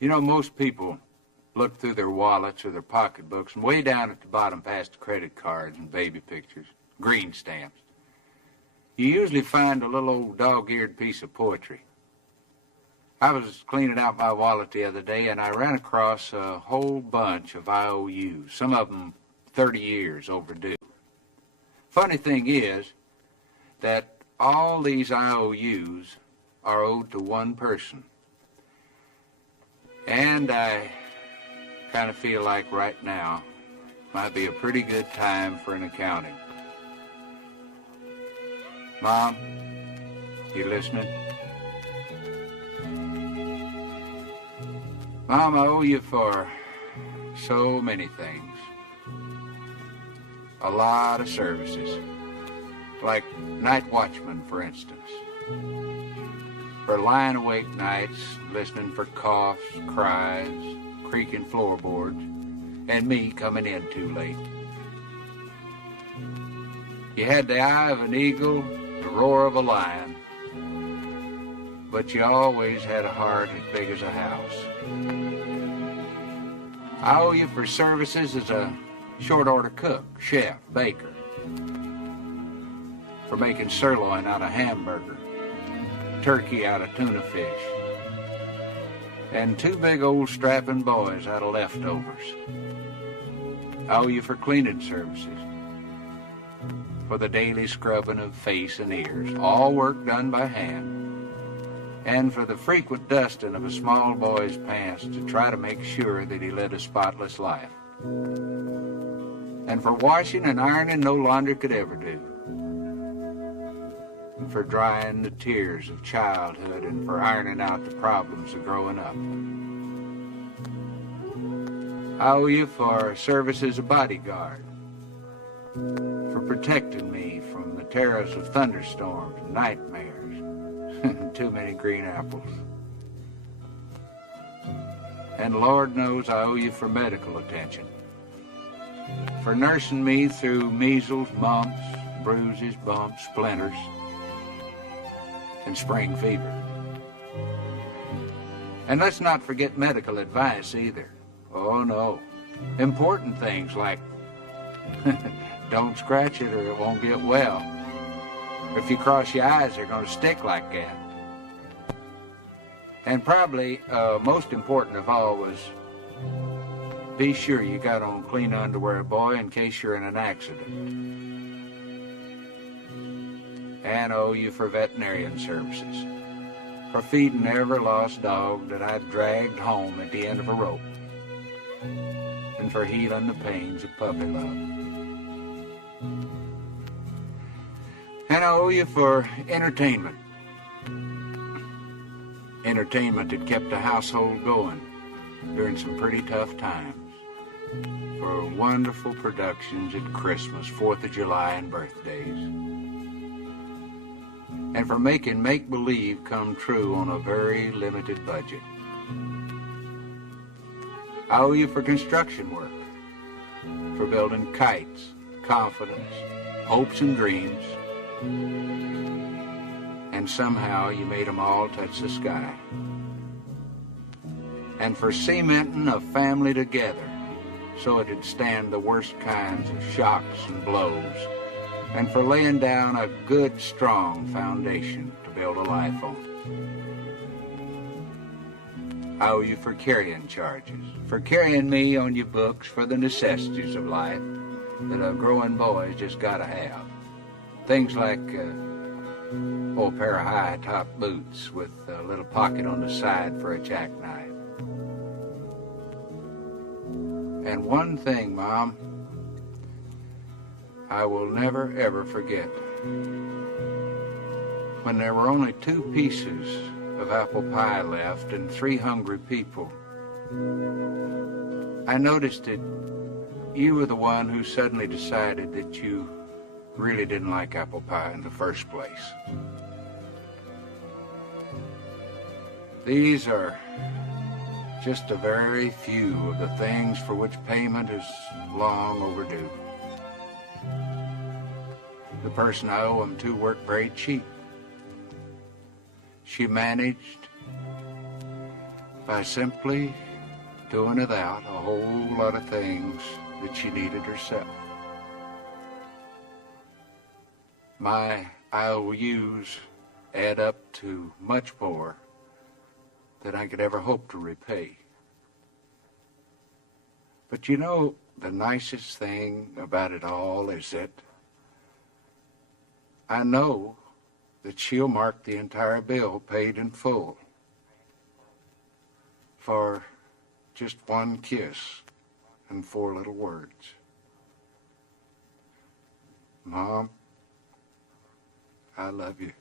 You know, most people look through their wallets or their pocketbooks, and way down at the bottom past the credit cards and baby pictures, green stamps, you usually find a little old dog-eared piece of poetry. I was cleaning out my wallet the other day, and I ran across a whole bunch of IOUs, some of them 30 years overdue. Funny thing is that all these IOUs are owed to one person. And I kind of feel like right now might be a pretty good time for an accounting. Mom, you listening? Mom, I owe you for so many things. A lot of services. Like night watchman, for instance. For lying awake nights, listening for coughs, cries, creaking floorboards, and me coming in too late. You had the eye of an eagle, the roar of a lion, but you always had a heart as big as a house. I owe you for services as a short-order cook, chef, baker, for making sirloin out of hamburger, turkey out of tuna fish, and two big old strapping boys out of leftovers. I owe you for cleaning services, for the daily scrubbing of face and ears, all work done by hand, and for the frequent dusting of a small boy's pants to try to make sure that he led a spotless life, and for washing and ironing no laundry could ever do, and for drying the tears of childhood, and for ironing out the problems of growing up. I owe you for service as a bodyguard, for protecting me from the terrors of thunderstorms and nightmares and too many green apples. And Lord knows I owe you for medical attention, for nursing me through measles, mumps, bruises, bumps, splinters, and spring fever. And let's not forget medical advice either. Oh no, important things like don't scratch it or it won't get well. If you cross your eyes, they're going to stick like that. And probably most important of all was be sure you got on clean underwear, boy, in case you're in an accident. And I owe you for veterinarian services, for feeding every lost dog that I've dragged home at the end of a rope, and for healing the pains of puppy love. And I owe you for entertainment. Entertainment that kept the household going during some pretty tough times. For wonderful productions at Christmas, 4th of July, and birthdays. And for making make-believe come true on a very limited budget. I owe you for construction work, for building kites, confidence, hopes and dreams, and somehow you made them all touch the sky. And for cementing a family together so it'd stand the worst kinds of shocks and blows, and for laying down a good, strong foundation to build a life on. I owe you for carrying charges, for carrying me on your books for the necessities of life that a growing boy's just gotta have. Things like a pair of high-top boots with a little pocket on the side for a jackknife. And one thing, Mom, I will never, ever forget. When there were only 2 pieces of apple pie left and 3 hungry people, I noticed that you were the one who suddenly decided that you really didn't like apple pie in the first place. These are just a very few of the things for which payment is long overdue. The person I owe them to worked very cheap. She managed by simply doing without a whole lot of things that she needed herself. My IOUs add up to much more than I could ever hope to repay. But you know, the nicest thing about it all is that I know that she'll mark the entire bill paid in full for just one kiss and 4 little words. Mom, I love you.